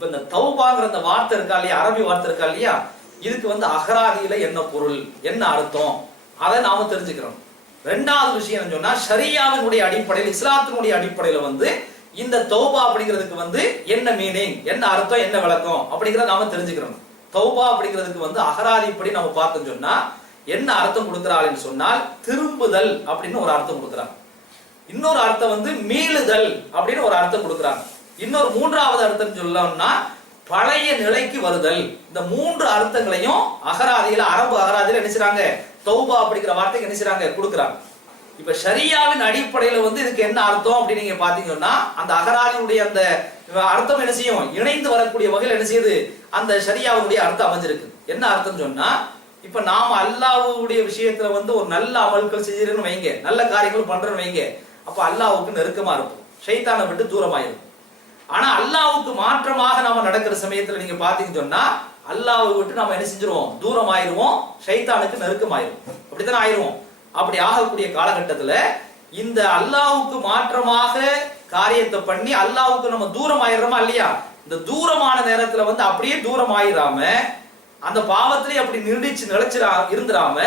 இப்ப இந்த தௌபாங்கிற அந்த வார்த்தை இருக்கா இல்லையா, அரபி வார்த்தை இருக்கா இல்லையா, இதுக்கு அகராதியில என்ன பொருள், என்ன அர்த்தம், அதை நாம தெரிஞ்சுக்கிறோம். ரெண்டாவது விஷயம் சொன்னா ஷரியாவினுடைய அடிப்படையில், இஸ்லாத்தினுடைய அடிப்படையில இந்த தௌபா அப்படிங்கிறதுக்கு என்ன மீனிங், என்ன அர்த்தம், என்ன விளக்கம் அப்படிங்கிறத நாம தெரிஞ்சுக்கிறோம். தௌபா அப்படிங்கிறதுக்கு அகராதிப்படி நம்ம பார்த்தோம் சொன்னா என்ன அர்த்தம் கொடுக்கிறாள்னு சொன்னால் திரும்புதல் அப்படின்னு ஒரு அர்த்தம் கொடுக்குறாங்க. இன்னொரு அர்த்தம் மீளுதல் அப்படின்னு ஒரு அர்த்தம் கொடுக்குறாங்க. இன்னொரு மூன்றாவது அர்த்தம் சொல்லணும்னா பழைய நிலைக்கு வருதல். இந்த மூன்று அர்த்தங்களையும் அகராதியில, அரபு அகராதியில என்ன செய்றாங்க, தௌபா அப்படிங்கிற வார்த்தைக்கு என்ன செய்றாங்க, கொடுக்குறாங்க. இப்ப ஷரியாவின் அடிப்படையில இதுக்கு என்ன அர்த்தம் அப்படின்னு நீங்க பாத்தீங்கன்னா அந்த அகராதியுடைய அந்த அர்த்தம் என்ன செய்யும், இணைந்து வரக்கூடிய வகையில் என்ன செய்யுது, அந்த ஷரியாவுடைய அர்த்தம் அமைஞ்சிருக்கு. என்ன அர்த்தம் சொன்னா, இப்ப நாம அல்லாஹ்வுடைய விஷயத்துல ஒரு நல்ல அமல்கள் செய்யறேன்னு வைங்க, நல்ல காரியங்கள் பண்றேன்னு வைங்க, அப்ப அல்லாஹ்வுக்கு நெருக்கமா இருக்கும், ஷைத்தானை விட்டு தூரமாயிருக்கும். ஆனா அல்லாஹ்வுக்கு மாற்றமாக நாம நடக்கிற சமயத்துல நீங்க பாத்தீங்கன்னு சொன்னா அல்லாஹ்வை விட்டு நாம என்ன செஞ்சிருவோம், தூரம் ஆயிருவோம், ஷைத்தானுக்கு நெருக்கமாயிருவோம். அப்படித்தானே ஆயிருவோம். அப்படி ஆகக்கூடிய காலகட்டத்துல இந்த அல்லாஹ்வுக்கு மாற்றமாக காரியத்தை பண்ணி அல்லாஹ்வுக்கு நம்ம தூரம் ஆயிடுறோமா இல்லையா, இந்த தூரமான நேரத்துல அப்படியே தூரம் ஆயிராம அந்த பாவத்திலே அப்படி நீடிச்சு நிலைச்சிரா இருந்துராம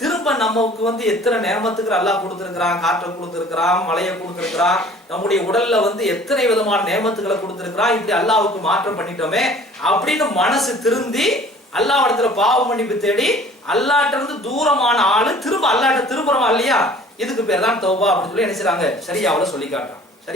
திரும்ப நமக்கு எத்தனை நேமத்துக்கு அல்லாஹ் கொடுத்திருக்கிறான், காற்றை கொடுத்திருக்கிறான், மழையை கொடுத்திருக்கிறான், நம்முடைய உடல்ல எத்தனை விதமான நேமத்துக்களை கொடுத்திருக்கிறான், இப்படி அல்லாஹ்வுக்கு மாற்றம் பண்ணிட்டோமே அப்படின்னு மனசு திருந்தி அல்லாஹ் இடத்துல பாவ மன்னிப்பு தேடி அல்லாஹ்ட்ட இருந்து தூரமான ஆளு திரும்ப அல்லாஹ்ட்ட திரும்புறோமா இல்லையா, இதுக்கு பேர் தான் தௌபா அப்படின்னு சொல்லி என்ன செய்றாங்க, ஷரியாவுல சொல்லி காட்டுறான்.